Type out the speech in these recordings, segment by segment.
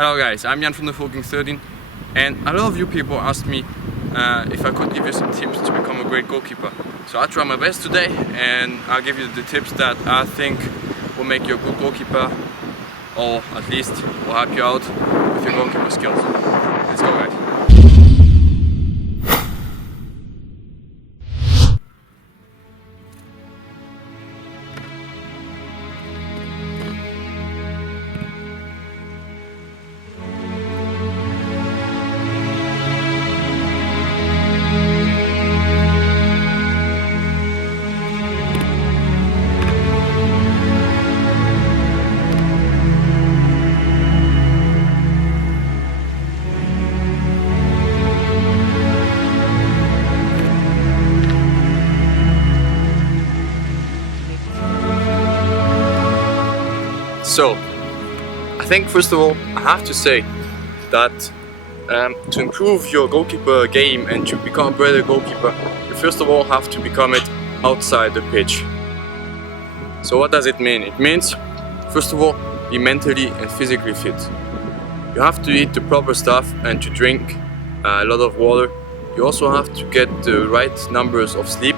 Hello guys, I'm Jan from the Full King 13, and a lot of you people asked me if I could give you some tips to become a great goalkeeper. So I'll try my best today, and I'll give you the tips that I think will make you a good goalkeeper, or at least will help you out with your goalkeeper skills. Let's go guys. So, I think first of all, I have to say that to improve your goalkeeper game and to become a better goalkeeper, you first of all have to become it outside the pitch. So what does it mean? It means, first of all, be mentally and physically fit. You have to eat the proper stuff and to drink a lot of water. You also have to get the right numbers of sleep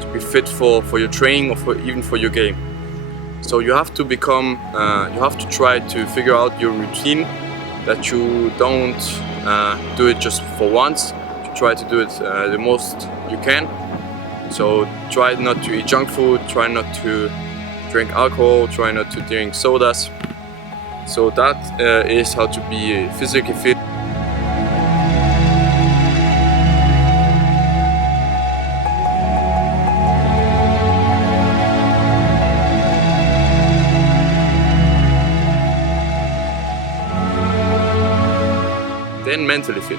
to be fit for your training or even for your game. So you have to you have to try to figure out your routine, that you don't do it just for once. You try to do it the most you can. So try not to eat junk food, try not to drink alcohol, try not to drink sodas. So that is how to be physically fit. Then mentally fit.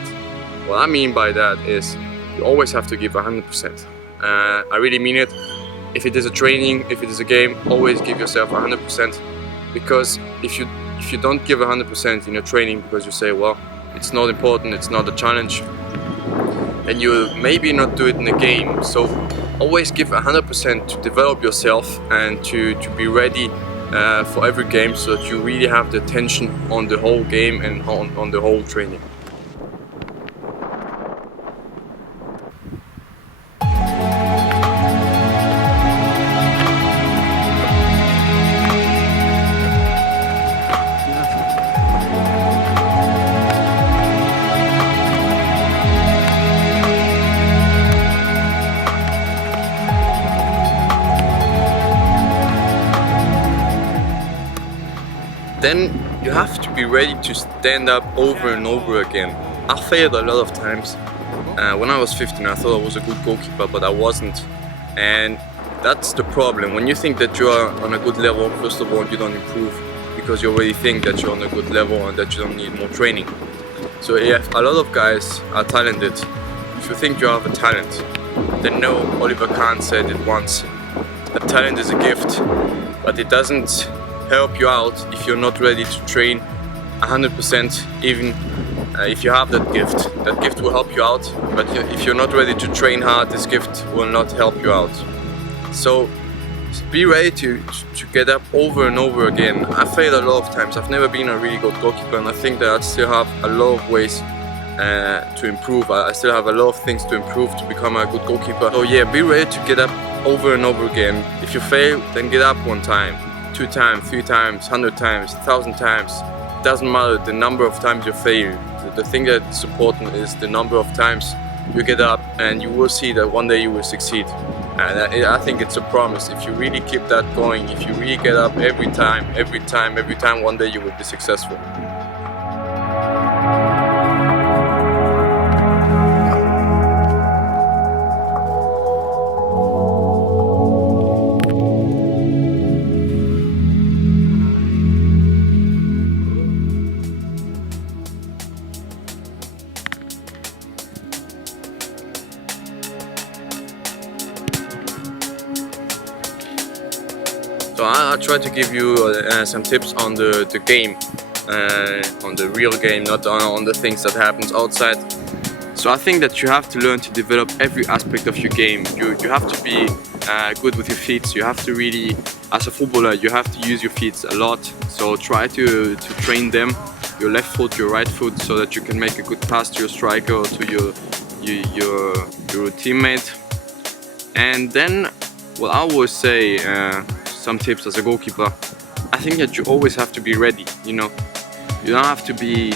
What I mean by that is you always have to give 100%. I really mean it. If it is a training, if it is a game, always give yourself 100%. Because if you don't give 100% in your training because you say, well, it's not important, it's not a challenge, then you maybe not do it in a game. So always give 100% to develop yourself and to be ready for every game, so that you really have the attention on the whole game and on the whole training. Then you have to be ready to stand up over and over again. I failed a lot of times. When I was 15, I thought I was a good goalkeeper, but I wasn't. And that's the problem. When you think that you are on a good level, first of all, you don't improve because you already think that you're on a good level and that you don't need more training. So if a lot of guys are talented, if you think you have a talent, then no, Oliver Kahn said it once, that talent is a gift, but it doesn't help you out if you're not ready to train 100%. Even if you have that gift will help you out, but if you're not ready to train hard, this gift will not help you out. So be ready to get up over and over again. I failed a lot of times. I've never been a really good goalkeeper, and I think that I still have a lot of ways to improve. I still have a lot of things to improve to become a good goalkeeper. So yeah, be ready to get up over and over again. If you fail, then get up one time, 2 times, 3 times, 100 times, 1,000 times. It doesn't matter the number of times you fail. The thing that's important is the number of times you get up, and you will see that one day you will succeed. And I think it's a promise. If you really keep that going, if you really get up every time, one day you will be successful. So I'll try to give you some tips on the game, on the real game, not on the things that happens outside. So I think that you have to learn to develop every aspect of your game. You have to be good with your feet. You have to really, as a footballer, you have to use your feet a lot. So try to train them. your left foot, your right foot, so that you can make a good pass to your striker or to your teammate. And then, well, I always say some tips as a goalkeeper. I think that you always have to be ready. You know, you don't have to be,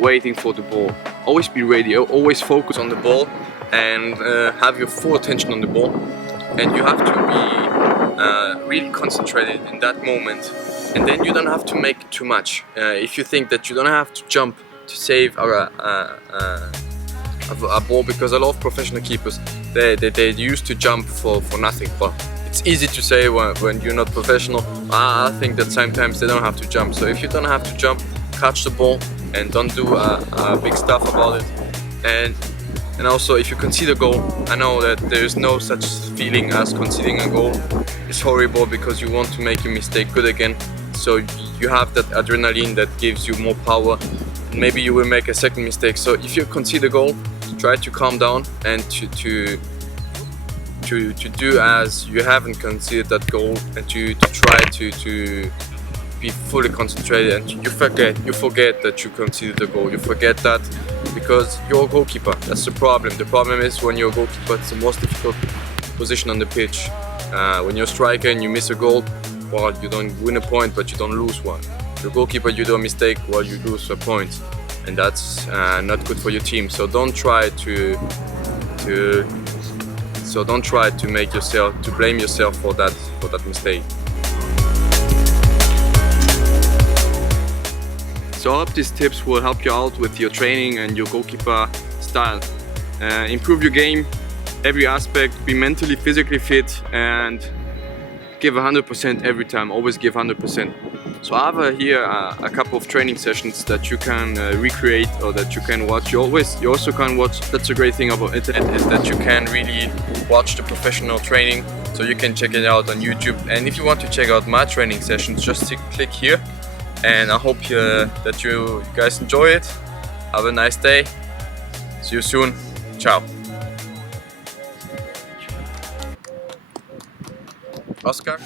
waiting for the ball. Always be ready. Always focus on the ball and have your full attention on the ball. And you have to be really concentrated in that moment. And then you don't have to make too much. If you think that you don't have to jump to save a ball, because a lot of professional keepers they used to jump for nothing. But it's easy to say when you're not professional. I think that sometimes they don't have to jump. So if you don't have to jump, catch the ball and don't do big stuff about it. And also, if you concede a goal, I know that there is no such feeling as conceding a goal. It's horrible because you want to make your mistake good again. So you have that adrenaline that gives you more power. Maybe you will make a second mistake. So if you concede a goal, try to calm down and to do as you haven't conceded that goal, and to try to be fully concentrated. And you forget that you conceded the goal. You forget that because you're a goalkeeper. That's the problem. The problem is when you're a goalkeeper, it's the most difficult position on the pitch. When you're a striker and you miss a goal, well, you don't win a point, but you don't lose one. You're a goalkeeper, you do a mistake, well, you lose a point, and that's not good for your team. So don't try to blame yourself for that mistake. So I hope these tips will help you out with your training and your goalkeeper style. Improve your game, every aspect, be mentally, physically fit, and give 100% every time. Always give 100%. So I have here a couple of training sessions that you can recreate or that you can watch. You also can watch. That's a great thing about internet, is that you can really watch the professional training. So you can check it out on YouTube. And if you want to check out my training sessions, just click here. And I hope that you guys enjoy it. Have a nice day. See you soon. Ciao. Oscar.